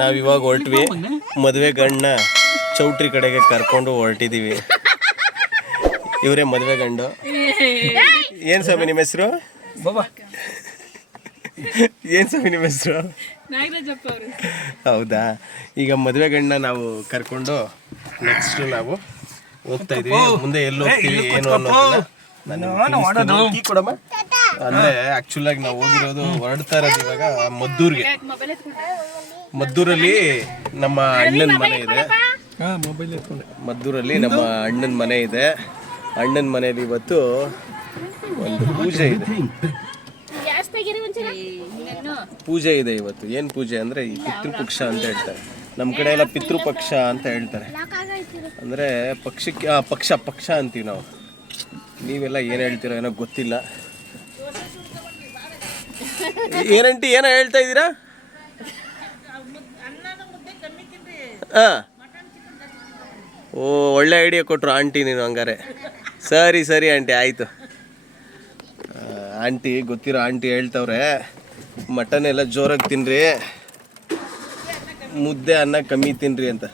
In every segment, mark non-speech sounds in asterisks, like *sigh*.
ನಾವ್ ಇವಾಗ ಹೊರಟ್ವಿ. ಮದುವೆ ಗಂಡನ ಚೌಟ್ರಿ ಕಡೆಗೆ ಕರ್ಕೊಂಡು ಹೊರಟಿದೀವಿ. ಇವರೇ ಮದುವೆ ಗಂಡು. ಏನ್ ಸ್ವಾಮಿ ನಿಮ್ಮ ಹೆಸರು? ಬಾಬಾ. ಏನ್ ಸ್ವಾಮಿ ನಿಮ್ಮ ಹೆಸರು? ನಾಗರಾಜಪ್ಪ ಅವರು. ಹೌದಾ? ಈಗ ಮದುವೆ ಗಂಡನ ನಾವು ಕರ್ಕೊಂಡು ನೆಕ್ಸ್ಟ್ ನಾವು ಹೋಗ್ತಾ ಇದೀವಿ. ಮುಂದೆ ಎಲ್ಲಿ ಹೋಗ್ತೀವಿ ಏನು ಅನ್ನೋದು ನಾನು ಕೊಡಮ್ಮ? ಅಂದ್ರೆ ಆಕ್ಚುಲ್ ಆಗಿ ನಾವು ಹೋಗಿರೋದು ಹೊರಡ್ತಾ ಇರೋದು ಇವಾಗ ಮದ್ದೂರ್ಗೆ. ಮದ್ದೂರಲ್ಲಿ ನಮ್ಮ ಅಣ್ಣನ ಮನೆ ಇದೆ. ಮದ್ದೂರಲ್ಲಿ ನಮ್ಮ ಅಣ್ಣನ ಮನೆ ಇದೆ. ಅಣ್ಣನ ಮನೆಯಲ್ಲಿ ಇವತ್ತು ಒಂದು ಪೂಜೆ ಇದೆ. ಪೂಜೆ ಇದೆ ಇವತ್ತು. ಏನು ಪೂಜೆ ಅಂದರೆ ಈ ಪಿತೃಪಕ್ಷ ಅಂತ ಹೇಳ್ತಾರೆ. ನಮ್ಮ ಕಡೆ ಎಲ್ಲ ಪಿತೃಪಕ್ಷ ಅಂತ ಹೇಳ್ತಾರೆ. ಅಂದರೆ ಪಕ್ಷಕ್ಕೆ ಆ, ಪಕ್ಷ ಪಕ್ಷ ಅಂತೀವಿ ನಾವು. ನೀವೆಲ್ಲ ಏನು ಹೇಳ್ತೀರೋ ಏನೋ ಗೊತ್ತಿಲ್ಲ. ಏನಂಟಿ ಏನೋ ಹೇಳ್ತಾ ಇದ್ದೀರಾ? ಹಾಂ. ಓ, ಒಳ್ಳೆ ಐಡಿಯಾ ಕೊಟ್ಟರು ಆಂಟಿ ನೀನು ಹಂಗಾರೆ. ಸರಿ ಸರಿ ಆಂಟಿ, ಆಯಿತು. ಆಂಟಿ, ಗೊತ್ತಿರೋ ಆಂಟಿ ಹೇಳ್ತವ್ರೆ, ಮಟನ್ ಎಲ್ಲ ಜೋರಾಗಿ ತಿನ್ರಿ, ಮುದ್ದೆ ಅನ್ನ ಕಮ್ಮಿ ತಿನ್ರಿ ಅಂತ.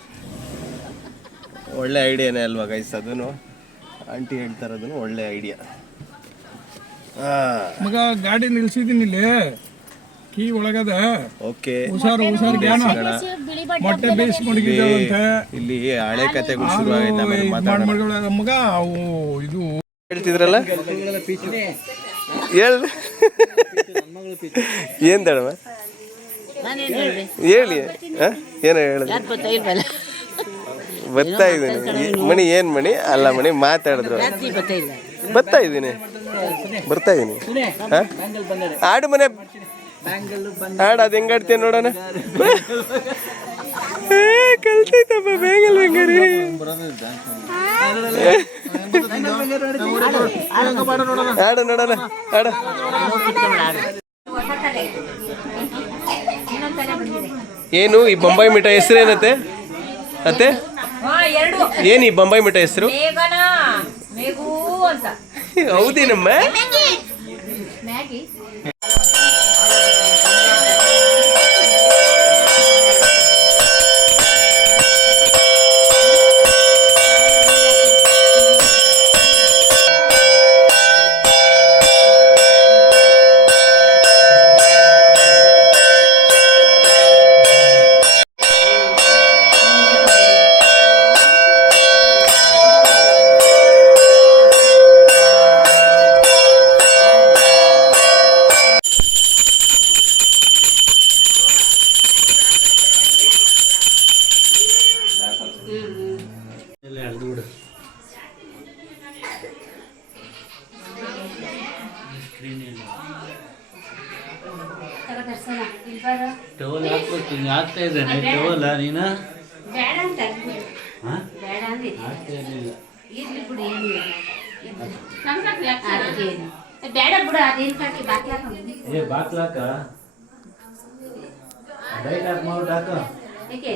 ಒಳ್ಳೆ ಐಡಿಯಾನೇ ಅಲ್ವಾ ಗೈಸ್ ಅದನ್ನು ಆಂಟಿ ಹೇಳ್ತಾರದನ್ನು ಒಳ್ಳೆ ಐಡಿಯಾ ಮಗ, ಗಾಡಿ ನಿಲ್ಸಿದ್ದೀನಿ ಇಲ್ಲಿ. ಕೀ ಒಳಗದ ಓಕೆ. ಹುಷಾರು ಹುಷಾರು ಜ್ಞಾನ. ಮೊಟ್ಟೆ ಬೇಯಿಸ್ಕೊಂಡಿದ್ದಾವಂತೆ ಇಲ್ಲಿ ಹಳೆ ಕತೆಗಳು ಶುರು ಆಗೈತೆ ಆಮೇಲೆ ಮಾತಾಡೋಣ. ಮಾಡ್ಗಳ ಮಗ ಅವು ಇದು ಹೇಳ್ತಿದ್ರಲ್ಲ? ಹೇಳ್. ಏನ್ ತಡವ? ಹೇಳಿ. ಏನ ಏನೋ ಹೇಳಿದ್ರು? ಬರ್ತಾ ಇದ್ದೀನಿ. ಮಣಿ ಏನ್ ಮಣಿ? ಅಲ್ಲ ಮಣಿ ಮಾತಾಡಿದ್ರು. ಬರ್ತಾ ಇದ್ದೀನಿ. ಬರ್ತಾ ಇದ್ದೀನಿ. ಹಾ? ಆಡು ಮನೆ. ಆಡು ಅದು ಹೆಂಗಾಡ್ತೀನಿ ನೋಡೋಣ. ಏ, ಕಲ್ತೈತಪ್ಪ ಬೇಗಲ್ ಬೆಂಗರಿ ಆಡ? ನೋಡೋಣ ಆಡ. ಏನು ಈ ಬೊಂಬಾಯಿ ಮಿಠಾಯಿ ಹೆಸರೇನತ್ತೆ ಅತ್ತೆ? ಏನು ಈ ಬೊಂಬಾಯಿ ಮಿಠಾಯಿ ಹೆಸರು? ಹೌದೇನಮ್ಮ? ಇದ್ದಾನೆ ನೀನು ಬೇಡ. ಅಂತ. ಹಾಂ? ಬೇಡ ಅಂದ್ರೆ ಇರ್ಲಿ ಬಿಡು ಅದಕ್ಕೇನು ಬೇಡ ಬಿಡು ಅದೇನ್ ಕಟ್ಟಿ ಬಾಕಿ ಹಾಕೊಂಡು ಏ ಬಾಕ್ಲಾಕ ಲೈಟ್ ಹಾಕಿ ಮಾಡ್ಬಿಟ್ಟು ಹಾಕ. ಏಕೆ?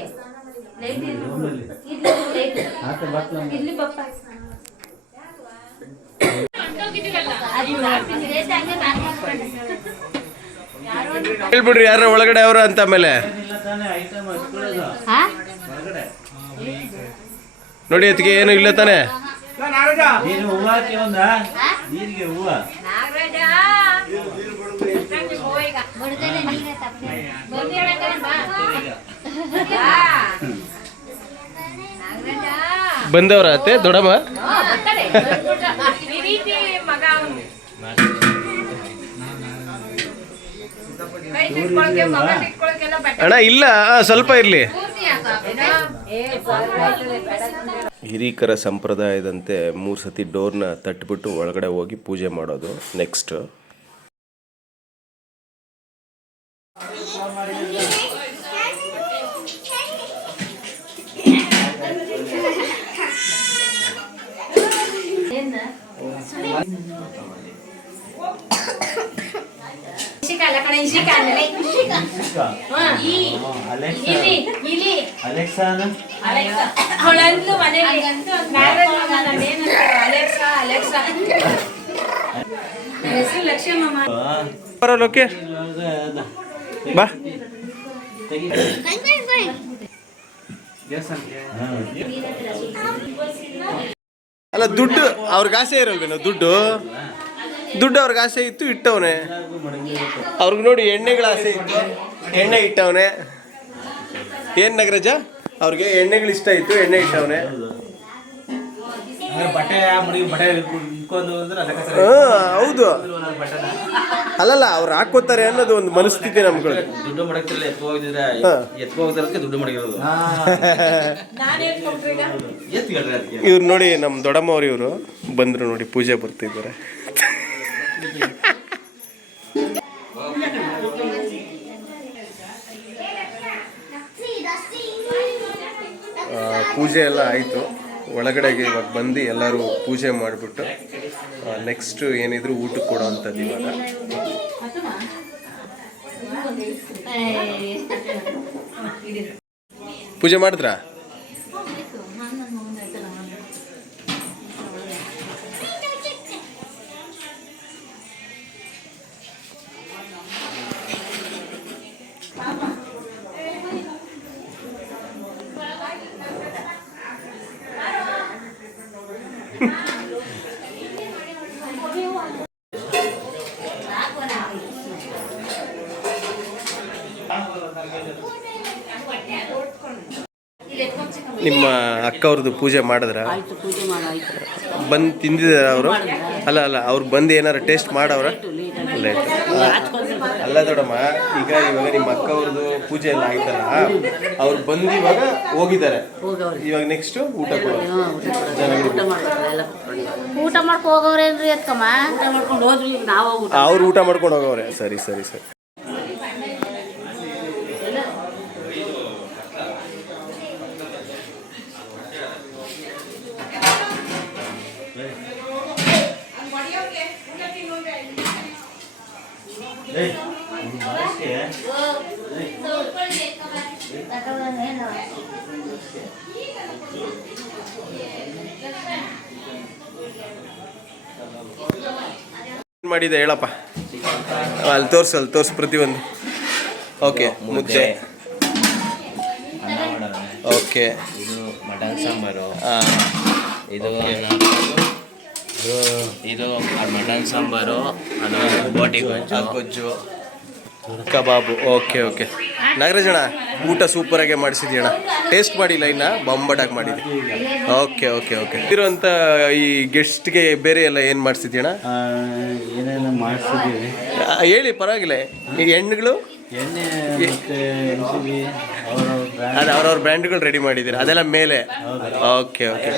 ಲೈಟ್ ರೂಮಲ್ಲಿ ಇರ್ಲಿ ಲೈಟ್ ಹಾಕ ಬಾಕ್ಲ ಇರ್ಲಿ ಪಪ್ಪ. ಅದು ಹಾಕ್ತೀನಿ, ರೇಟ್ ಹಂಗೆ. ಬಾಕಿ ಹಾಕ್ಕೊಂಡು. ಹೇಳ್ಬಿಡ್ರಿ ಯಾರ ಒಳಗಡೆ ಅವರು ಅಂತ ಆಮೇಲೆ ಇಲ್ಲ ತಾನೇ ಐಟಮ್ ಹಚ್ಕೊಳ್ಳೋದು ಹಾ? ನೋಡಿ ಅದಕ್ಕೆ ಏನು ಇಲ್ಲ ತಾನೆ? ನೀನು ಹೂವು ಹಾಕಿ ಒಂದ ನೀರಿಗೆ ಹೂವು. ಬಂದವ್ರ ಅತ್ತೆ ದೊಡ್ಡಮ್ಮ? ಅಣ್ಣ ಇಲ್ಲ ಸ್ವಲ್ಪ ಇರಲಿ. ಹಿರೀಕರ ಸಂಪ್ರದಾಯದಂತೆ ಮೂರು ಸತಿ ಡೋರ್ನ ತಟ್ಬಿಟ್ಟು ಒಳಗಡೆ ಹೋಗಿ ಪೂಜೆ ಮಾಡೋದು ನೆಕ್ಸ್ಟ್ ಅಲೆಕ್ಸಾ ಅಲೆಕ್ಸಾ ಹೆಸರು ಲಕ್ಷ್ಮಮ್ಮ. ಅದ. ಬಾ. ಅಲ್ಲ ದುಡ್ಡು ಅವ್ರಿಗೆ ಆಸೆ ಇರಲ್ವೇನೋ ದುಡ್ಡು? ದುಡ್ಡು ಅವ್ರಿಗೆ ಆಸೆ ಇತ್ತು ಇಟ್ಟವನೆ. ಅವ್ರಿಗೆ ನೋಡಿ ಎಣ್ಣೆಗಳ ಆಸೆ ಇತ್ತು. ಎಣ್ಣೆ ಇಟ್ಟವನೆ. ಏನ್ ನಗರಜ? ಅವ್ರಿಗೆ ಎಣ್ಣೆಗಳು ಇಷ್ಟ ಇತ್ತು ಎಣ್ಣೆ ಇಟ್ಟವನೆ. ಹೌದು. ಅಲ್ಲಲ್ಲ ಅವ್ರು ಹಾಕೋತಾರೆ ಅನ್ನೋದು ಒಂದು ಮನಸ್ಥಿತಿ ನಮ್ಗಳು ದುಡ್ಡು ಎತ್ಕೊ ಹೋಗಿದ್ರೆ. ಎತ್ಕೊ ಮಡಗಿರೋದು. ಇವ್ರು ನೋಡಿ ನಮ್ಮ ದೊಡ್ಡಮ್ಮವ್ರು ಇವರು ಬಂದ್ರು ನೋಡಿ ಪೂಜೆ ಬರ್ತಿದ್ದಾರೆ. ಪೂಜೆ ಎಲ್ಲ ಆಯಿತು. ಒಳಗಡೆಗೆ ಇವಾಗ ಬಂದು ಎಲ್ಲರೂ ಪೂಜೆ ಮಾಡಿಬಿಟ್ಟು ನೆಕ್ಸ್ಟ್ ಏನಿದ್ರು ಊಟಕ್ಕೆ ಕೊಡೋ ಅಂಥದ್ದು ಇವಾಗ. ಪೂಜೆ ಮಾಡಿದ್ರಾ? ಅಕ್ಕವ್ರದ್ದು ಪೂಜೆ ಮಾಡಿದ್ರ? ಬಂದು ತಿಂದಿದ್ದಾರೆ ಅವರು? ಅಲ್ಲ ಅಲ್ಲ ಅವ್ರು ಬಂದು ಏನಾರು ಟೇಸ್ಟ್ ಮಾಡವ್ರ? ಲೇಟ್ ಅಲ್ಲ ದೊಡಮ್ಮ ಈಗ ಇವಾಗ ನಿಮ್ಮ ಅಕ್ಕವ್ರದ್ದು ಪೂಜೆ ಎಲ್ಲ ಆಯ್ತಲ್ಲ ಅವ್ರು ಬಂದು ಇವಾಗ ಹೋಗಿದ್ದಾರೆ. ಇವಾಗ ನೆಕ್ಸ್ಟ್ ಊಟ ಕೊಡೋದು ಊಟ ಮಾಡ್ಕೊ ಮಾಡ್ಕೊಂಡು ಹೋದ್ವಿ ನಾವು ಊಟ ಅವ್ರು ಊಟ ಮಾಡ್ಕೊಂಡು ಹೋಗವ್ರೆ. ಸರಿ ಸರಿ ಸರಿ. ಮಾಡಿದೆ ಹೇಳಪ್ಪ. ಅಲ್ಲಿ ತೋರ್ಸು ಅಲ್ಲಿ ತೋರ್ಸು ಪ್ರತಿಯೊಂದು. ಓಕೆ ಮುದ್ದೆ. ಓಕೆ ಇದು ಮಟನ್ ಸಾಂಬಾರು. ಇದು ಇದು ಇದು ಮಟನ್ ಸಾಂಬಾರು ಅದು ಬೋಟಿ ಗೊಜ್ಜು. ಗೊಜ್ಜು. ಕಬಾಬು. ಓಕೆ ಓಕೆ ನಾಗರಾಜಣ್ಣ ಊಟ ಸೂಪರಾಗೆ ಮಾಡಿಸಿದ್ಯಣ್ಣ. ಟೇಸ್ಟ್ ಮಾಡಿಲ್ಲ ಇನ್ನ ಬೊಂಬಟಾಗಿ ಮಾಡಿದ್ವಿ ಓಕೆ ಓಕೆ ಓಕೆ ಇರುವಂಥ ಈ ಗೆಸ್ಟ್ಗೆ ಬೇರೆ ಎಲ್ಲ ಏನು ಮಾಡಿಸಿದ್ದೀವಿ? ಆ, ಹೇಳಿ ಪರವಾಗಿಲ್ಲ. ಈ ಹೆಣ್ಣುಗಳು? ಅದು ಅವ್ರವ್ರ ಬ್ರ್ಯಾಂಡ್ಗಳು ರೆಡಿ ಮಾಡಿದ್ದೀರಾ? ಅದೆಲ್ಲ ಮೇಲೆ. ಓಕೆ ಓಕೆ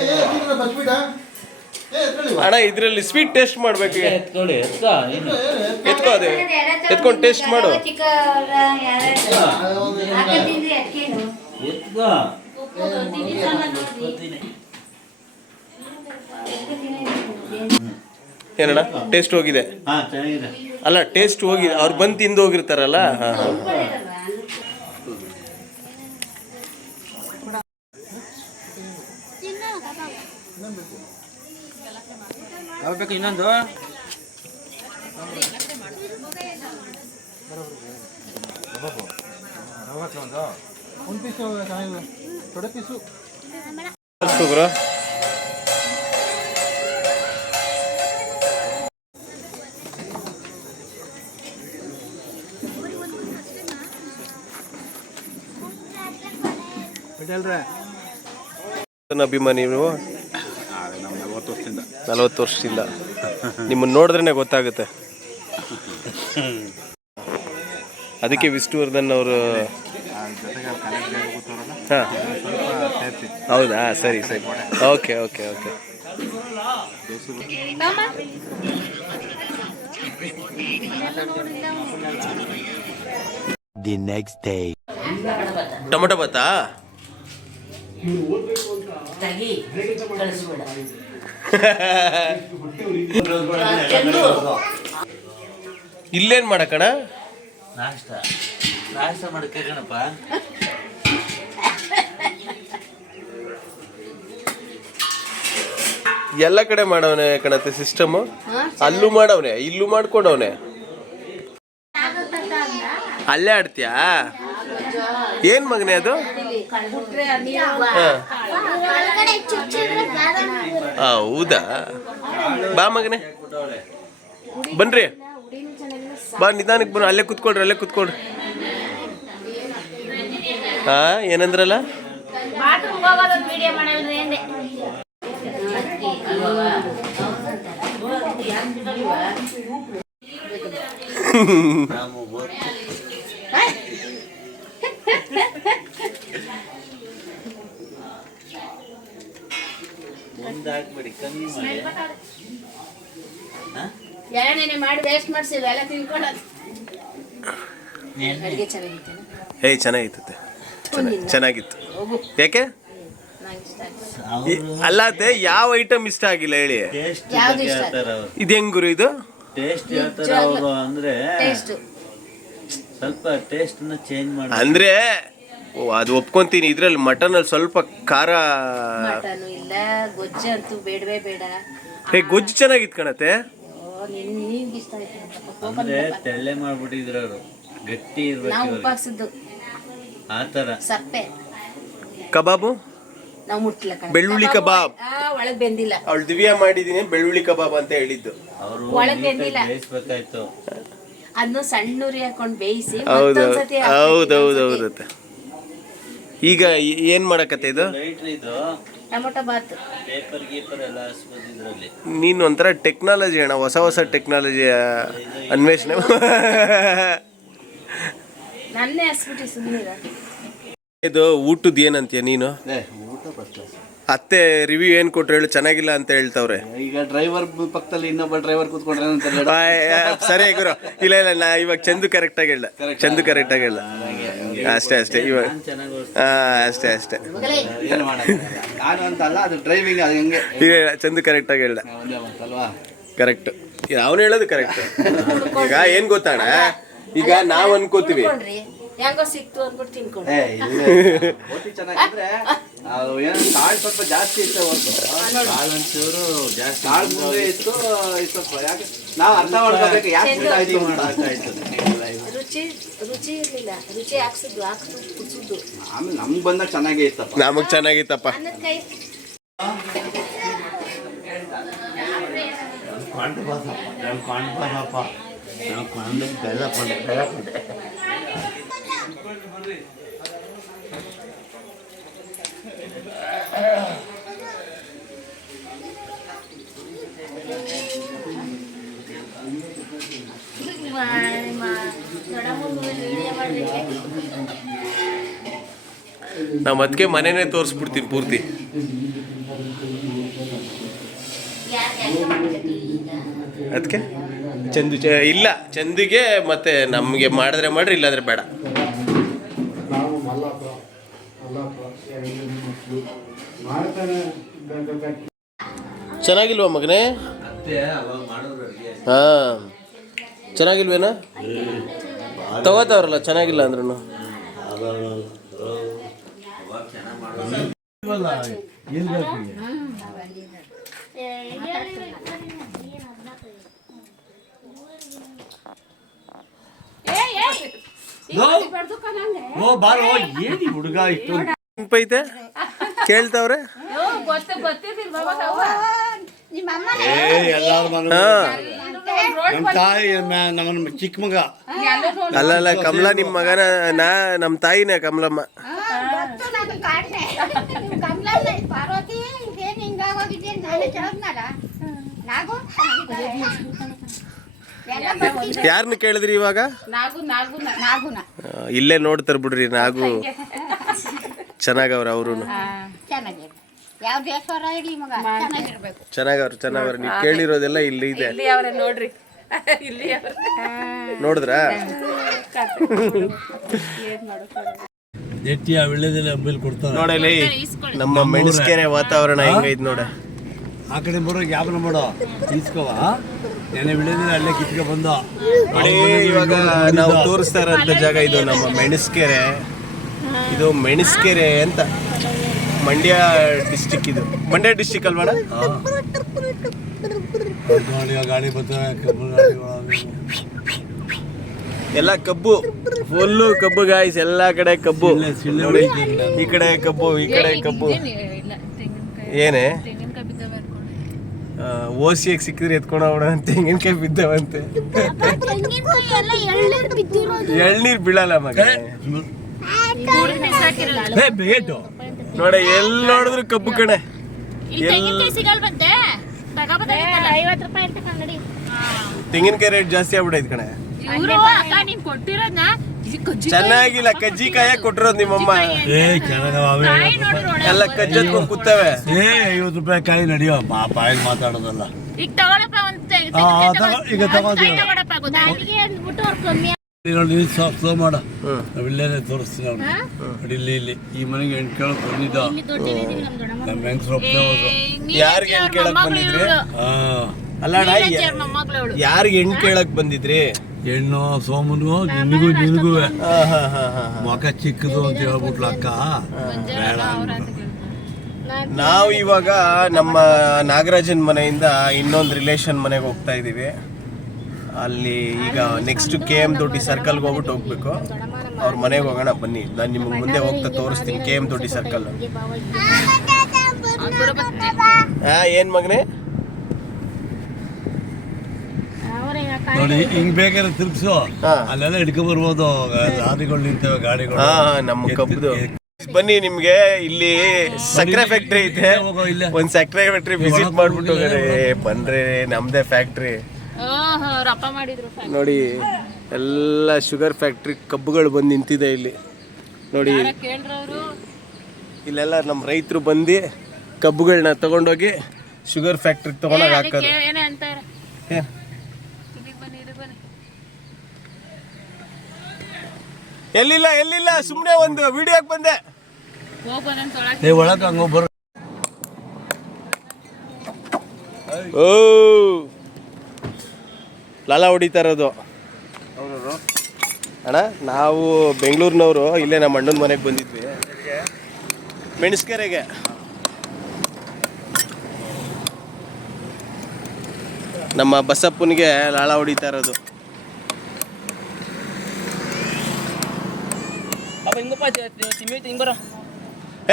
ಅಣ್ಣ ಇದರಲ್ಲಿ ಸ್ವೀಟ್ ಟೇಸ್ಟ್ ಮಾಡ್ಬೇಕು. ಎತ್ಕೊ ಅದು. ಎತ್ಕೊಂಡು ಟೇಸ್ಟ್ ಮಾಡು. ಎತ್ಕ. ಏನಣ್ಣ? ಟೇಸ್ಟ್ ಹೋಗಿದೆ. ಹಾ ಚೆನ್ನಾಗಿದೆ. ಅಲ್ಲ ಟೇಸ್ಟ್ ಹೋಗಿದೆ. ಅವ್ರು ಬಂದು ತಿಂದು ಹೋಗಿರ್ತಾರಲ್ಲ? ಹಾಂ ಹಾಂ. ಬೇಕು ಇನ್ನೊಂದು? ಒಂದು? ಪೀಸು ಚೆನ್ನಾಗಿದೆ. ದೊಡ್ಡ ಪೀಸು ಬ್ರೋ ಅಭಿಮಾನಿ ನೀವು? ನಲವತ್ತು ವರ್ಷದಿಂದ. ನಿಮ್ಮನ್ನು ನೋಡಿದ್ರೇ ಗೊತ್ತಾಗುತ್ತೆ. *laughs* ಅದಕ್ಕೆ ವಿಷ್ಣುವರ್ಧನ್ ಅವರು ಹಾಂ. ಹೌದಾ? ಸರಿ ಸರಿ. Okay okay okay. The next day tomato ಬತ್ತಾ? ಇಲ್ಲೇನ್ ಮಾಡಕಣ? ನಾಷ್ಟ. ನಾಷ್ಟ ಮಾಡಕ್ಕೆ ಕಣಪ್ಪ. ಎಲ್ಲ ಕಡೆ ಮಾಡವನೆ ಕಣತೆ ಸಿಸ್ಟಮ್ ಅಲ್ಲೂ ಮಾಡವನೆ ಇಲ್ಲೂ ಮಾಡ್ಕೊಂಡವನೆ. ಅಲ್ಲೇ ಆಡ್ತೀಯಾ? ಏನ್ ಮಗನೇ ಅದು? ಹೌದಾ? ಬಾ ಮಗನೇ. ಬನ್ರಿ. ಬಾ ನಿಧಾನಕ್ಕೆ ಬನ್ನಿ ಅಲ್ಲೇ ಕುತ್ಕೊಳ್ರಿ ಅಲ್ಲೇ ಕುತ್ಕೊಳ್ರಿ. ಹಾ ಏನಂದ್ರಲ್ಲ? ಬಾತ್ರೂಮ್ ಹೋಗೋದೊಂದು ವಿಡಿಯೋ ಮಾಡಲ್ರಿ ಅಂದೆ ಮುಂದೆ ಹಾಕ್ಬೇಡಿ ಕಮ್ಮಿ ಮಾಡಿ ಎಣ್ಣೆನೆ ಮಾಡಿ ವೇಸ್ಟ್ ಮಾಡ್ಸಿಲ್ಲ ಎಲ್ಲ ತಿನ್ಕೊಳ್ಳೋದು ಅಡುಗೆ ಚೆನ್ನಾಗಿತ್ತು ಚೆನ್ನಾಗಿತ್ತು. ಚೆನ್ನಾಗಿತ್ತು ಯಾಕೆ? ಅಲ್ಲ ಅತ್ತೆ ಯಾವ ಐಟಮ್ ಇಷ್ಟ ಆಗಿಲ್ಲ ಹೇಳಿ? ಟೇಸ್ಟ್ ಯಾವ್ದು ಬಗ್ಗೆ ಇಷ್ಟ? ಹೇಳ್ತಾರೆ ಅವರು. ಇದು ಹೆಂಗ್ ಗುರು ಇದು? ಟೇಸ್ಟ್ ಹೇಳ್ತಾರೆ ಅವರು ಅಂದ್ರೆ ಟೇಸ್ಟು ಸ್ವಲ್ಪ ಟೇಸ್ಟ್ನ ಚೇಂಜ್ ಮಾಡಿ ಅಂದ್ರೆ ಓ, ಅದು ಒಪ್ಕೊಂತೀನಿ. ಇದ್ರಲ್ಲಿ ಮಟನ್ ಅಲ್ಲಿ ಸ್ವಲ್ಪ ಖಾರ ಮಟನ್ ಇಲ್ಲ ಗೊಜ್ಜು ಅಂತೂ ಬೇಡವೇ ಬೇಡ. ಹೇ ಗೊಜ್ಜು ಚೆನ್ನಾಗಿತ್ತು ಕಣತ್ತೆ ಓ ನಿನ್ ನಿನ್ಗೆ ಇಷ್ಟ ಆಯ್ತು. ಅಂದ್ರೆ ತೆಳ್ಳೆ ಮಾಡ್ಬಿಟ್ಟಿದ್ರು ಅವರು. ಗಟ್ಟಿ ಇರ್ಬೇಕು ನಾವು ಇವ್ರಿಗೆ. ಉಪ್ಪಾಕ್ಸಿದ್ದು. ಆ ತರ ಸಪ್ಪೆ. ಕಬಾಬು? ನಾವು ಮುಟ್ಟಿಲ್ಲ ಕಣೆ. ಬೆಳ್ಳುಳ್ಳಿ ಕಬಾಬ್. ಆ ಒಳಗ್ ಬೆಂದಿಲ್ಲ. ಅವಳು ದಿವ್ಯಾ ಮಾಡಿದೀನಿ ಬೆಳ್ಳುಳ್ಳಿ ಕಬಾಬ್ ಅಂತ ಹೇಳಿದ್ದು. ಅವರು ಒಳಗ್ ಬೆಂದಿಲ್ಲ. ಬೇಯಿಸ್ಬೇಕಾಯ್ತು. ಅದನ್ನು ಸಣ್ಣ ಉರಿ ಹಾಕೊಂಡು ಬೇಯಿಸಿ ಹೌದು ಮತ್ತೊಂದ್ಸತಿ ಹೌದೌದು. ಹೌದತ್ತೆ ಈಗ ಏ- ಏನ್ ಮಾಡಕತ್ತೆ ಇದು? ಲೈಟ್ ಇದು. ಟೊಮೊಟೊ ಬಾತ್. ಪೇಪರ್ ಗೀಪರ್ ಎಲ್ಲ ಹಾಸ್ಬೋದು ಇದ್ರಲ್ಲಿ. ನೀನು ಒಂಥರ ಟೆಕ್ನಾಲಜಿ ಅಣ್ಣ ಹೊಸ ಹೊಸ ಟೆಕ್ನಾಲಜಿ ಅನ್ವೇಷಣೆ. ನನ್ನೇ ಹಸ್ಬಿಟ್ಟು ಸುಮ್ಮನೆ ಇದು ಊಟದ ಏನಂತೀಯ ನೀನು? ಅತ್ತೆ ರಿವ್ಯೂ ಏನು ಕೊಟ್ರು ಹೇಳು ಚೆನ್ನಾಗಿಲ್ಲ ಅಂತ ಹೇಳ್ತಾವ್ರೆ. ಈಗ ಡ್ರೈವರ್ ಪಕ್ಕದಲ್ಲಿ ಇನ್ನೊಬ್ಬ ಡ್ರೈವರ್ ಕೂತ್ಕೊಂಡ್ರೆ ಅಂತ ಹೇಳಿ. ಆ, ಆ, ಸರಿ ಗುರು. ಇಲ್ಲ ಇಲ್ಲ ನಾ ಇವಾಗ ಚಂದು ಕರೆಕ್ಟ್ ಆಗಿ ಹೇಳ್ದ. ಚಂದು ಕರೆಕ್ಟ್ ಆಗಿ ಹೇಳ್ದ. ಅಷ್ಟೇ ಅಷ್ಟೇ. ಇವಾಗ ಹಾ ಅಷ್ಟೇ ಅಷ್ಟೇ. ಏನು ಮಾಡೋಕ್ಕಾಗಲ್ಲ ನಾನು ಅಂತಲ್ಲ ಅದು ಡ್ರೈವಿಂಗ್ ಅದು ಹೆಂಗೆ? ಇಲ್ಲ ಇಲ್ಲ, ಚಂದು ಕರೆಕ್ಟ್ ಆಗಿ ಹೇಳ್ದ. ಒಂದೇ ಮಾತಲ್ವಾ ಕರೆಕ್ಟ್ ಅವನು ಹೇಳೋದು ಕರೆಕ್ಟ್ ಈಗ ಏನ್ ಗೊತ್ತಾಣ? ಈಗ ನಾವ್ ಅನ್ಕೋತೀವಿ. ಹೆಂಗೋ ಸಿಕ್ತು ಅನ್ಬಿಟ್ಟು ತಿನ್ಕೊಂಡ್ರಿ. ಏ ಇಲ್ಲ ರೋಟಿ ಚೆನ್ನಾಗಿದ್ರೆ. *laughs* ಅದು ಏನು ಕಾಳು ಸ್ವಲ್ಪ ಜಾಸ್ತಿ ಇತ್ತು ಕಾಳು ಒಂಚೂರು ಜಾಸ್ತಿ ಕಾಳು ಮುಂದೆ ಇತ್ತು ಇದು ಸ್ವಲ್ಪ ಯಾಕೆ ನಾವು ಅರ್ಥ ಮಾಡ್ಕೋಬೇಕು ಯಾಕೆ ಮಾಡಾಕಾಯ್ತು ರುಚಿ ರುಚಿ ಇರ್ಲಿಲ್ಲ. ರುಚಿ ಹಾಕ್ಸಿದ್ದು ಹಾಕ್ಸು ಕುದಿಸಿದ್ದು. ಆಮೇಲೆ ನಮ್ಗೆ ಬಂದಾಗ ಚೆನ್ನಾಗೇ ಇತ್ತಪ್ಪ. ನಮಗ್ ಚೆನ್ನಾಗಿತ್ತಪ್ಪ ಅನ್ನದ ಕೈ. ನಾನು ನಾನು ಬೆಲ್ಲ ಕೊಂಡೆ ಬೆಲ್ಲ ಕೊಂಡೆ ನಮ್ಮ ಅದಕ್ಕೆ ಮನೆನೇ ತೋರಿಸ್ಬಿಡ್ತೀನಿ ಪೂರ್ತಿ. ಅದಕ್ಕೆ ಚಂದು ಚ ಇಲ್ಲ ಚಂದಿಗೆ ಮತ್ತೆ ನಮಗೆ ಮಾಡಿದ್ರೆ ಮಾಡ್ರಿ ಇಲ್ಲಾಂದ್ರೆ ಬೇಡ. ಚೆನ್ನಾಗಿಲ್ವ ಮಗನೇ? ಹಾ. ಚೆನ್ನಾಗಿಲ್ವೇನಾ? ತಗೋತಾವ್ರಲ್ಲ ಚೆನ್ನಾಗಿಲ್ಲ ಅಂದ್ರೂ ಹುಡುಗ ನೆನ್ಪೈತೆ ಕೇಳ್ತಾವ್ರೆ ಗೊತ್ತ ನಮ್ಮ ತಾಯಿ ಮ- ನಮ್ಮನ್ನ ಚಿಕ್ಕ ಮಗ. ಅಲ್ಲ ಅಲ್ಲ ಕಮಲ ನಿಮ್ಮ ಮಗನ ನಾ ನಮ್ಮ ತಾಯಿನೇ ಕಮಲಮ್ಮ. ಯಾರನ್ನ ಕೇಳಿದ್ರಿ ಇವಾಗ? ಇಲ್ಲೇ ನೋಡ್ತಾರ ಬಿಡ್ರಿ ನಾಗು. ಚೆನ್ನಾಗವ್ರ ಅವರು ಚೆನ್ನಾಗಿದೆ. ಯಾವ ದೇಶವರ ಇರ್ಲಿ ಮಗ? ಚೆನ್ನಾಗಿರ್ಬೇಕು. ಚೆನ್ನಾಗವ್ರ ಚೆನ್ನಾಗವ್ರ. ನೀವು ಕೇಳಿರೋದೆಲ್ಲ ಇಲ್ಲಿ ಇದೆ. ಇಲ್ಲಿ ಅವರೇ ನೋಡ್ರಿ. *laughs* ಇಲ್ಲಿ ಅವ್ರೆ. ನೋಡಿದ್ರಾ? *laughs* ನೆಟ್ಟಿ ಆ ವಿಳ್ಯದೆಲೆ ಅಂಬಲಿ ಕೊಡ್ತಾರೆ. ನೋಡಲಿ ನಮ್ಮ ಮೆಣಸ್ಕೆರೆ ವಾತಾವರಣ ಹೆಂಗೈತ್ ನೋಡ. ಆ ಕಡೆ ಬರೋ ಜ್ಞಾಪನ ಮಾಡೋ ಈಸ್ಕವ? ನೆನೆ ವಿಳ್ಯದೆಲೆ ಅಲ್ಲೇ ಕಿತ್ಕೊ ಬಂದ. ನೋಡಿ ಇವಾಗ ನಾವು ತೋರಿಸ್ತಾ ಇರೋಂಥ ಜಾಗ ಇದು ನಮ್ಮ ಮೆಣಸ್ಕೆರೆ ಇದು ಮೆಣಸ್ಕೆರೆ ಅಂತ. ಮಂಡ್ಯ ಡಿಸ್ಟಿಕ್ ಇದು. ಮಂಡ್ಯ ಡಿಸ್ಟಿಕ್ ಅಲ್ವಾ ಗಾಡಿ ಕಬ್ಬು ಎಲ್ಲ ಕಬ್ಬು. ಫುಲ್ಲು ಕಬ್ಬು ಗಾಯ್ಸ್ ಎಲ್ಲ ಕಡೆ ಕಬ್ಬು. ನೋಡಿ ಈ ಕಡೆ ಕಬ್ಬು ಈ ಕಡೆ ಕಬ್ಬು. ಏನೇ? ಓಸಿಯಾಗಿ ಸಿಕ್ಕಿದ್ರೆ ಎತ್ಕೊಂಡು ಹೋಗೋಣ ತೆಂಗಿನಕಾಯಿ ಬಿದ್ದವಂತೆ. ಎಳ್ನೀರು ಬೀಳಲ್ಲ ಮಗ ನೋಡ ಎಲ್ಲಿ ನೋಡಿದ್ರು ಕಬ್ಬು ಕಣೆ. ಎಲ್ಲಿ ಸಿಗಲ್ವಂತೆ? ಐವತ್ತು ರೂಪಾಯಿ ಅಂತ ಅಂಗಡಿ ತೆಂಗಿನಕಾಯಿ ರೇಟ್ ಜಾಸ್ತಿ ಆಗ್ಬಿಟ್ಟೈತೆ ಕಣೆ. ಚೆನ್ನಾಗಿಲ್ಲ ಕಜ್ಜಿಕಾಯ ಕೊಟ್ಟಿರೋದು ನಿಮ್ಮಮ್ಮ. ಏ ಎಲ್ಲ ಕಜ್ಜತ್ಕೊಂಡು ಕೂತವೆ. ಏ ಐವತ್ತು ರೂಪಾಯಿ ಕಾಯಿ ನಡಿಯೋ ಬಾ ಬಾಯಲ್ಲಿ ಮಾತಾಡೋದಲ್ಲ. ಈಗ ತಗೊಳಪ್ಪ ಈಗ ಕಮ್ಮಿ ನೋಡಿ ನೀನು ಸ್ಲೋ ಮಾಡ. ಹ್ಮ್. ಇಲ್ಲೇನೆ ತೋರಿಸ್ತೀನಿ ಅವ್ನು. ನೋಡಿ ಇಲ್ಲಿ ಇಲ್ಲಿ. ಈ ಮನೆಗೆ ಹೆಣ್ಣು ಕೇಳಕ್ ಬಂದಿದ್ದ. ನಮ್ಮ ಹೆಂಗ್ಸ್ರು ಒಬ್ಬನೇ ಹೋದ್ರು. ಯಾರಿಗೆ ಹೆಣ್ ಕೇಳಕ್ ಬಂದಿದ್ರಿ? ಅಲ್ಲ ಅಲ್ಲಣ್ಣ ಯಾರಿಗೆ ಹೆಣ್ ಕೇಳಕ್ ಬಂದಿದ್ರಿ? ಹೆಣ್ಣು ಸೋಮನು ನಿನಗೂ ನಿನಗೂ ಹಾ, ಹಾ, ಹಾ, ಹಾ, ಹಾ. ಮಕ ಚಿಕ್ಕದು ಅಂತ ಹೇಳ್ಬಿಟ್ಲು ಅಕ್ಕ. ಬೇಡ ನಾವು ಇವಾಗ ನಮ್ಮ ನಾಗರಾಜನ್ ಮನೆಯಿಂದ ಇನ್ನೊಂದು ರಿಲೇಷನ್ ಮನೆಗೆ ಹೋಗ್ತಾ ಇದೀವಿ. ಅಲ್ಲಿ ಈಗ ನೆಕ್ಸ್ಟ್ ಕೆ ಎಂ ದೊಡ್ಡಿ ಸರ್ಕಲ್ಗೆ ಹೋಗ್ಬಿಟ್ಟು ಹೋಗ್ಬೇಕು. ಅವ್ರ ಮನೆಗೆ ಹೋಗೋಣ ಬನ್ನಿ. ನಾನು ನಿಮಗೆ ಮುಂದೆ ಹೋಗ್ತಾ ತೋರಿಸ್ತೀನಿ ಕೆ ಎಂ ದೊಡ್ಡಿ ಸರ್ಕಲ್ ಹಾ ಏನ್ ಮಗನೇ? ನೋಡಿ ಹಿಂಗ್ ಬೇಕಾದ್ರೆ ತಿರ್ಗಿಸು. ಅಲ್ಲೆಲ್ಲ ಹಿಡ್ಕೊಂಡ್ ಬರ್ಬೋದು. ಲಾರಿಗಳು ನಿಂತವೆ ಗಾಡಿಗಳು. ನಮ್ಮ ಕಬ್ಬದು. ಬನ್ನಿ ನಿಮ್ಗೆ ಇಲ್ಲಿ ಸಕ್ಕರೆ ಫ್ಯಾಕ್ಟ್ರಿ ಐತೆ. ಒಂದ್ ಸಕ್ಕರೆ ಫ್ಯಾಕ್ಟ್ರಿ ವಿಸಿಟ್ ಮಾಡ್ಬಿಟ್ಟು ಬನ್ರಿ ನಮ್ದೇ ಫ್ಯಾಕ್ಟ್ರಿ ರಪ್ಪ ಮಾಡಿದ್ರು ನೋಡಿ ಎಲ್ಲ ಶುಗರ್ ಫ್ಯಾಕ್ಟ್ರಿ ಕಬ್ಬುಗಳು ಬಂದು ನಿಂತಿದೆ ಇಲ್ಲಿ. ನೋಡಿ ಕೇಳ್ರವ್ರು? ಇಲ್ಲೆಲ್ಲ ನಮ್ಮ ರೈತರು ಬಂದು ಕಬ್ಬುಗಳನ್ನ ತಗೊಂಡೋಗಿ ಶುಗರ್ ಫ್ಯಾಕ್ಟ್ರಿಗೆ ತಗೊಂಡೋಗಿ ಹಾಕೋದು. ಎಲ್ಲಿಲ್ಲ ಎಲ್ಲಿಲ್ಲ? ಸುಮ್ಮನೆ ಒಂದು ವಿಡಿಯೋಗೆ ಬಂದೆ. ಒಳಗೆ ಹಂಗ ಬರ್ ಓ! ಲಾಲ ಹೊಡಿತಾ ಇರೋದು. ಅಣ್ಣ ನಾವು ಬೆಂಗಳೂರಿನವರು ಇಲ್ಲೇ ನಮ್ಮ ಅಣ್ಣನ ಮನೆಗೆ ಬಂದಿದ್ವಿ. ಮೆಣಸ್ಕೆರೆಗೆ. ನಮ್ಮ ಬಸಪ್ಪನಿಗೆ ಲಾಳ ಹೊಡಿತಾ ಇರೋದು.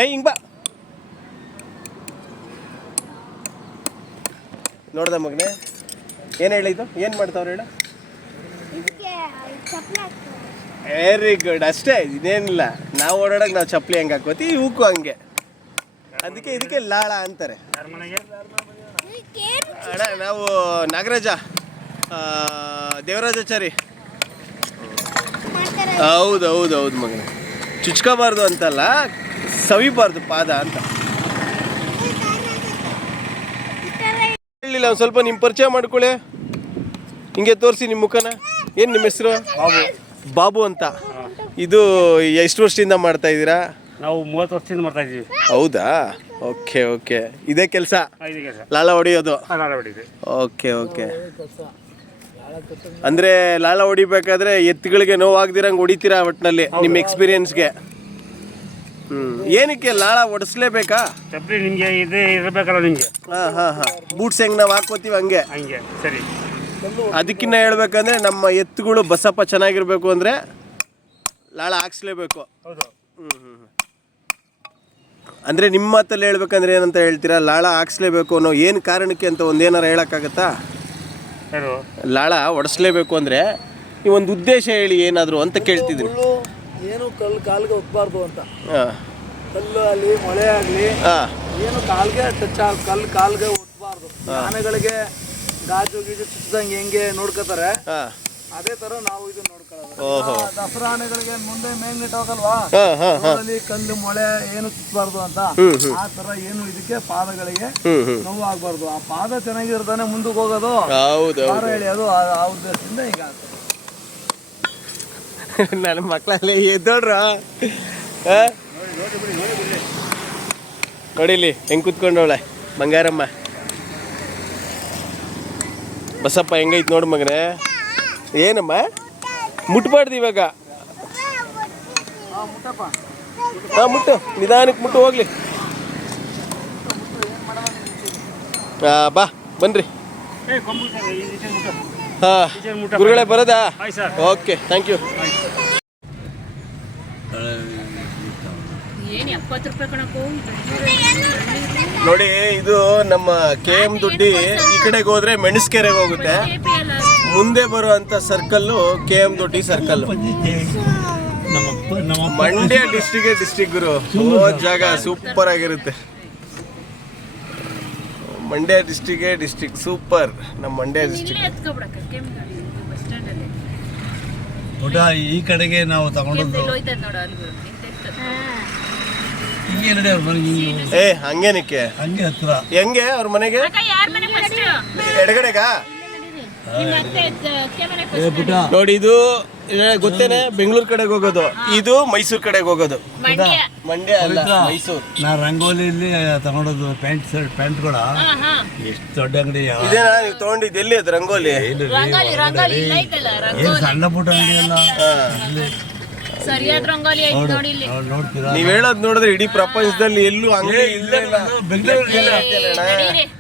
ಏ ಹಿಂಗ್ ಬಾ. ನೋಡ್ದ ಮಗನೇ. ಏನು ಹೇಳಿದ್ದು ಏನು ಮಾಡ್ತಾವ್ರ ಹೇಳ? ವೆರಿ ಗುಡ್ ಅಷ್ಟೇ ಇದೇನಿಲ್ಲ. ನಾವು ಓಡಾಡಕ್ಕೆ ನಾವು ಚಪ್ಪಲಿ ಹೆಂಗೆ ಹಾಕೋತಿ ಇವಕ್ಕೂ ಹಂಗೆ. ಅದಕ್ಕೆ ಇದಕ್ಕೆ ಲಾಳ ಅಂತಾರೆ. ಅಣ್ಣ ನಾವು ನಾಗರಾಜ ದೇವರಾಜಾಚಾರಿ. ಹೌದು ಹೌದು ಹೌದು ಮಗನ. ಚುಚ್ಕೋಬಾರ್ದು ಅಂತಲ್ಲ ಸವಿಬಾರ್ದು ಪಾದ ಅಂತ. ಹೇಳಿಲ್ಲ ಒಂದು ಸ್ವಲ್ಪ ನಿಮ್ಮ ಪರಿಚಯ ಮಾಡ್ಕೊಳ್ಳಿ. ಹಿಂಗೆ ತೋರಿಸಿ ನಿಮ್ಮ ಮುಖನ. ಏನು ನಿಮ್ಮ ಹೆಸರು? ಬಾಬು. ಬಾಬು ಅಂತ. ಇದು ಎಷ್ಟು ವರ್ಷದಿಂದ ಮಾಡ್ತಾ ಇದ್ದೀರಾ? ನಾವು ಮೂವತ್ತು ವರ್ಷದಿಂದ ಮಾಡ್ತಾ ಇದ್ದೀವಿ. ಹೌದಾ? Okay okay. ಇದೇ ಕೆಲಸ? ಲಾಲ ಹೊಡಿಯೋದು? Okay okay. ಅಂದ್ರೆ ಲಾಲ ಹೊಡಿಬೇಕಾದ್ರೆ ಎತ್ತುಗಳಿಗೆ ನೋವಾಗ್ದಿರಂಗೆ ಹೊಡಿತೀರಾ ಒಟ್ಟಿನಲ್ಲಿ ನಿಮ್ಮ ಎಕ್ಸ್ಪೀರಿಯನ್ಸ್ಗೆ ಏನಕ್ಕೆ ಲಾಳ ಒಡಿಸ್ಲೇಬೇಕಾ? ಚಪ್ಪಲಿ ನಿಮಗೆ ಇದೇ ಇರಬೇಕಲ್ಲ ನಿಮಗೆ. ಹಾ ಹಾ ಹಾ. ಬೂಟ್ಸ್ ಹೆಂಗ್ ನಾವು ಹಾಕೋತೀವಿ ಹಂಗೆ? ಹಂಗೆ ಸರಿ. ಅದಕ್ಕಿನ್ನ ಹೇಳ್ಬೇಕಂದ್ರೆ ನಮ್ಮ ಎತ್ತುಗಳು ಬಸಪ್ಪ ಚೆನ್ನಾಗಿರ್ಬೇಕು ಅಂದ್ರೆ ಲಾಳ ಹಾಕ್ಸ್ಲೇಬೇಕು. ಹೌದು. ಅಂದ್ರೆ ನಿಮ್ಮ ಮಾತಲ್ಲಿ ಹೇಳ್ಬೇಕಂದ್ರೆ ಏನಂತ ಹೇಳ್ತೀರಾ? ಲಾಳ ಹಾಕ್ಸ್ಲೇಬೇಕು ಅನ್ನೋ ಏನು ಕಾರಣಕ್ಕೆ ಅಂತ ಒಂದೇನಾರ ಹೇಳಕ್ಕಾಗತ್ತಾ? ಯಾರು? ಲಾಳ ಒಡಿಸ್ಲೇಬೇಕು ಅಂದ್ರೆ ಈ ಒಂದು ಉದ್ದೇಶ ಹೇಳಿ ಏನಾದರೂ ಅಂತ ಕೇಳ್ತಿದ್ದೀನಿ ಏನು ಕಲ್ಲು ಕಾಲ್ಗೆ ಹೋಗ್ಬಾರ್ದು ಅಂತ. ಕಲ್ಲು ಆಗ್ಲಿ ಮಳೆ ಆಗಲಿ ಏನು ಕಾಲ್ಗೆ ಟಚ್ ಆಗ ಕಲ್ಲು ಕಾಲ್ಗೆ ಒತ್ತಬಾರ್ದು ಆನೆಗಳಿಗೆ ಗಾಜು ಗೀಜು ಚುಚ್ಚದಂಗೆ ಹೆಂಗೆ ನೋಡ್ಕೋತಾರೆ? ಅದೇ ತರ ನಾವು ಇದು ನೋಡ್ಕೊಳ್ಳೋದು. ದಸರಾ ಆನೆಗಳಿಗೆ ಮುಂದೆ ಮೇನ್ ಹೋಗಲ್ವಾ? ರೋಡಲ್ಲಿ ಕಲ್ಲು ಮೊಳೆ ಏನು ಚುಚ್ಚಬಾರ್ದು ಅಂತ. ಆ ತರ ಏನು ಇದಕ್ಕೆ ಪಾದಗಳಿಗೆ ನೋವು ಆಗ್ಬಾರ್ದು ಆ ಪಾದ ಚೆನ್ನಾಗಿರ್ತಾನೆ ಮುಂದಕ್ಕೆ ಹೋಗೋದು. ಹೇಳಿ ಅದು ಎಳೆಯೋದು ಆ ಆ ಉದ್ದೇಶದಿಂದ ಈಗ *laughs* ನನ್ನ ಮಕ್ಕಳಲ್ಲಿ ಎದ್ದೋಡ್ರ. ನೋಡಿಲಿ, ಹೆಂಗ್ ಕುತ್ಕೊಂಡವಳೆ, ಬಂಗಾರಮ್ಮ. ಬಸಪ್ಪ ಹೆಂಗೈತ್ ನೋಡು ಮಗನೇ. ಏನಮ್ಮ? ಮುಟ್ಬಾರ್ದು ಇವಾಗ. ಹಾಂ ಮುಟ್ಟು, ನಿಧಾನಕ್ಕೆ ಮುಟ್ಟು, ಹೋಗ್ಲಿ. ಬಾ, ಬನ್ರಿ. ಗುರುಗಳೇ ಬರೋದಾ? ಓಕೆ ಥ್ಯಾಂಕ್ ಯು ನೋಡಿ ಇದು ನಮ್ಮ ಕೆ ಎಂ ದುಡ್ಡಿ ಈ ಕಡೆಗೆ ಹೋದ್ರೆ ಮೆಣಸ್ಕೆರೆಗೆ ಹೋಗುತ್ತೆ. ಮುಂದೆ ಬರುವಂತ circle K M Doddi circle Mandya district district ಗುರು. ಓ ಜಾಗ ಸೂಪರ್ ಆಗಿರುತ್ತೆ. ಮಂಡ್ಯ ಡಿಸ್ಟಿಕ್ ಡಿಸ್ಟಿಕ್ ಸೂಪರ್ ನಮ್ಮ ಮಂಡ್ಯ ಡಿಸ್ಟಿಕ್ ಊಟ ಈ ಕಡೆಗೆ ನಾವು ತಗೊಂಡದ್ದು ಹಿಂಗೆ ನಡಿ ಅವ್ರ ಮನೆಗೆ ಹಿಂಗೆ ಏ ಹಂಗೇನಕ್ಕೆ ಹಂಗೆ ಹತ್ರ. ಹೆಂಗೆ ಅವ್ರ ಮನೆಗೆ? ಯಾರ ಮನೆ ಫಸ್ಟ್ ಎಡಗಡೆಗಾ? ನೋಡಿ ಇದು ಗೊತ್ತೇನೆ? ಬೆಂಗಳೂರು ಕಡೆಗೆ ಹೋಗೋದು. ಇದು ಮೈಸೂರು ಕಡೆಗೆ ಹೋಗೋದು. ಮಂಡ್ಯ. ಅಲ್ಲ ಮೈಸೂರು. ನಾ ರಂಗೋಲಿಯಲ್ಲಿ ತಗೊಂಡೋದು ಪ್ಯಾಂಟ್ ಶರ್ಟ್ ಪ್ಯಾಂಟ್ ಕೂಡ ಎಷ್ಟು ದೊಡ್ಡ ಅಂಗಡಿ ಇದೇನಾ ನೀವು ತಗೊಂಡಿದ್ದು? ಎಲ್ಲಿ ಅದು ರಂಗೋಲಿ? ಏನು ಸಣ್ಣ ಪುಟ್ಟ ಅಂಗಡಿ ಅಲ್ಲ? ಸರಿಯಾದ ರಂಗೋಲಿ ಐತಿ ನೋಡಿ ಇಲ್ಲಿ. ನೋಡ್ತೀರಾ? ನೀವ್ ಹೇಳೋದ್ ನೋಡಿದ್ರೆ ಇಡೀ ಪ್ರಪಂಚದಲ್ಲಿ ಎಲ್ಲೂ ಅಂಗಡಿ ಇಲ್ಲೇ ಇಲ್ಲ ಬೆಂಗಳೂರು ಇಲ್ಲ.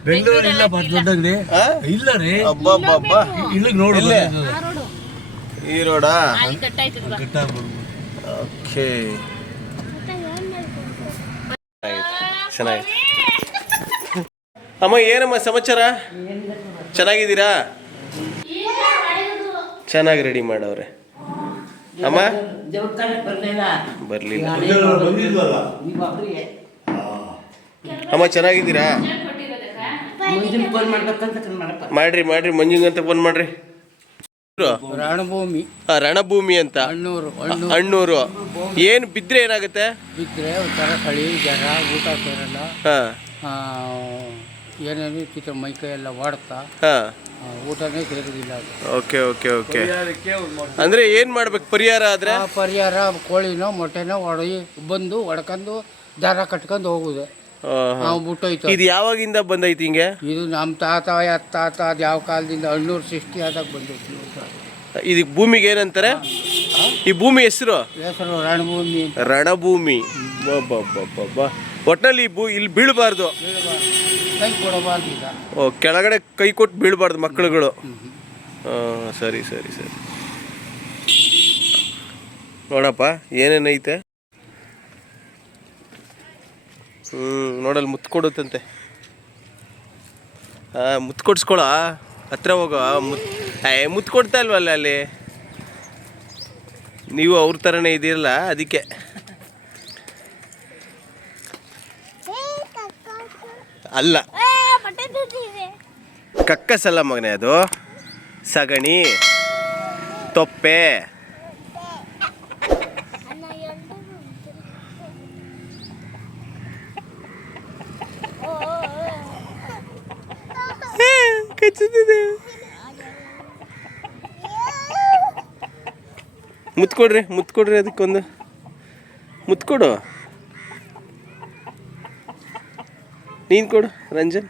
ಬೆಂಗಳೂರು ಇಲ್ಲ. ಬಟ್ ದೊಡ್ಡ ಅಂಗಡಿ? ಇಲ್ಲ ರೀ. ಅಬ್ಬಾ ಇಲ್ಲಿಗೆ ನೋಡಿ? ಈ ರೋಡಾ? ಓಕೆ. ಚೆನ್ನಾಗಿ. ಅಮ್ಮ ಏನಮ್ಮ ಸಮಾಚಾರ? ಚೆನ್ನಾಗಿದ್ದೀರಾ? ಚೆನ್ನಾಗಿ ರೆಡಿ ಮಾಡವ್ರೆ. ಅಮ್ಮ? ಬರ್ಲಿಲ್ಲ. ಅಮ್ಮ ಚೆನ್ನಾಗಿದ್ದೀರಾ? ಮಾಡ್ರಿ ಮಾಡ್ರಿ. ಮಂಜುಂಗಂತ ಫೋನ್ ಮಾಡ್ರಿ. ರಣಭೂಮಿ. ರಣಭೂಮಿ ಅಂತ. ಹಣ್ಣೂರು ಅಣ್ಣೂರು ಏನು ಬಿದ್ರೆ ಏನಾಗುತ್ತೆ? ಬಿದ್ದರೆ ಒಂಥರ ಚಳಿ ಜ್ವರ ಊಟ ಸೇರಲ್ಲ ಹಾ. ಆ, ಏನೇನು ಚಿತ್ರ ಮೈಕೈ ಎಲ್ಲ ಓಡ್ತಾ ಹಾ. ಆ, ಊಟನೇ ಸೇರೋದಿಲ್ಲ ಅದು. Okay okay okay. ಅಂದ್ರೆ ಏನ್ ಮಾಡ್ಬೇಕು? ಪರಿಹಾರ ಆದ್ರೆ? ಆ ಪರಿಹಾರ ಕೋಳಿನೋ ಮೊಟ್ಟೆನೋ ಒಡೆಯಿ ಬಂದು ಒಡ್ಕೊಂಡು ದಾರ ಕಟ್ಕೊಂಡು ಹೋಗುದು. ನಾವು ಬಿಟ್ಟೋಯ್ತು ಇದು ಯಾವಾಗಿಂದ ಬಂದೈತಿ ಹಿಂಗೆ? ಇದು ನಮ್ಮ ತಾತ ಎತ್ತ ತಾತ ಅದು ಯಾವ ಕಾಲದಿಂದ? ಅಣ್ಣೂರು ಸೃಷ್ಟಿ ಆದಾಗ ಬಂದೈತಿ. ಇದಕ್ಕೆ ಭೂಮಿಗೆ ಏನಂತಾರೆ? ಈ ಭೂಮಿ ಹೆಸರು? ಹೆಸರು ರಣಭೂಮಿ. ಅಂತ. ರಣಭೂಮಿ. ಒಟ್ನಲ್ಲಿ ಈ ಭೂ ಇಲ್ಲಿ ಬೀಳಬಾರ್ದು. ಕೈ ಕೊಡಬಾರ್ದು ಈಗ. ಓ ಕೆಳಗಡೆ ಕೈ ಕೊಟ್ಟು ಬೀಳಬಾರ್ದು ಮಕ್ಕಳುಗಳು. ಹಾಂ ಸರಿ ಸರಿ ಸರಿ. ನೋಡಪ್ಪ ಏನೇನೈತೆ ಹ್ಞೂ ನೋಡಲ್ಲಿ ಮುತ್ತು ಕೊಡುತ್ತಂತೆ ಹಾಂ ಮುತ್ತು ಕೊಡ್ಸ್ಕೊಳ ಹತ್ರ ಹೋಗೋ ಮುತ್ ಮುತ್ತು ಕೊಡ್ತಾ ಇಲ್ವಲ್ಲ ಅಲ್ಲಿ? ನೀವು ಅವ್ರ ಥರನೇ ಇದ್ದೀರಲ್ಲ ಅದಕ್ಕೆ. ಅಲ್ಲ. ಕಕ್ಕಸಲ್ಲ ಮಗನೇ ಅದು. ಸಗಣಿ. ತೊಪ್ಪೆ ಏ, ಕಚ್ಚುತ್ತಿದೆ ಮುತ್ತು ಕೊಡ್ರಿ ಮುತ್ತು ಕೊಡ್ರಿ ಅದಕ್ಕೊಂದು. ಮುತ್ಕೊಡು. ನೀನು ಕೊಡು ರಂಜನ್.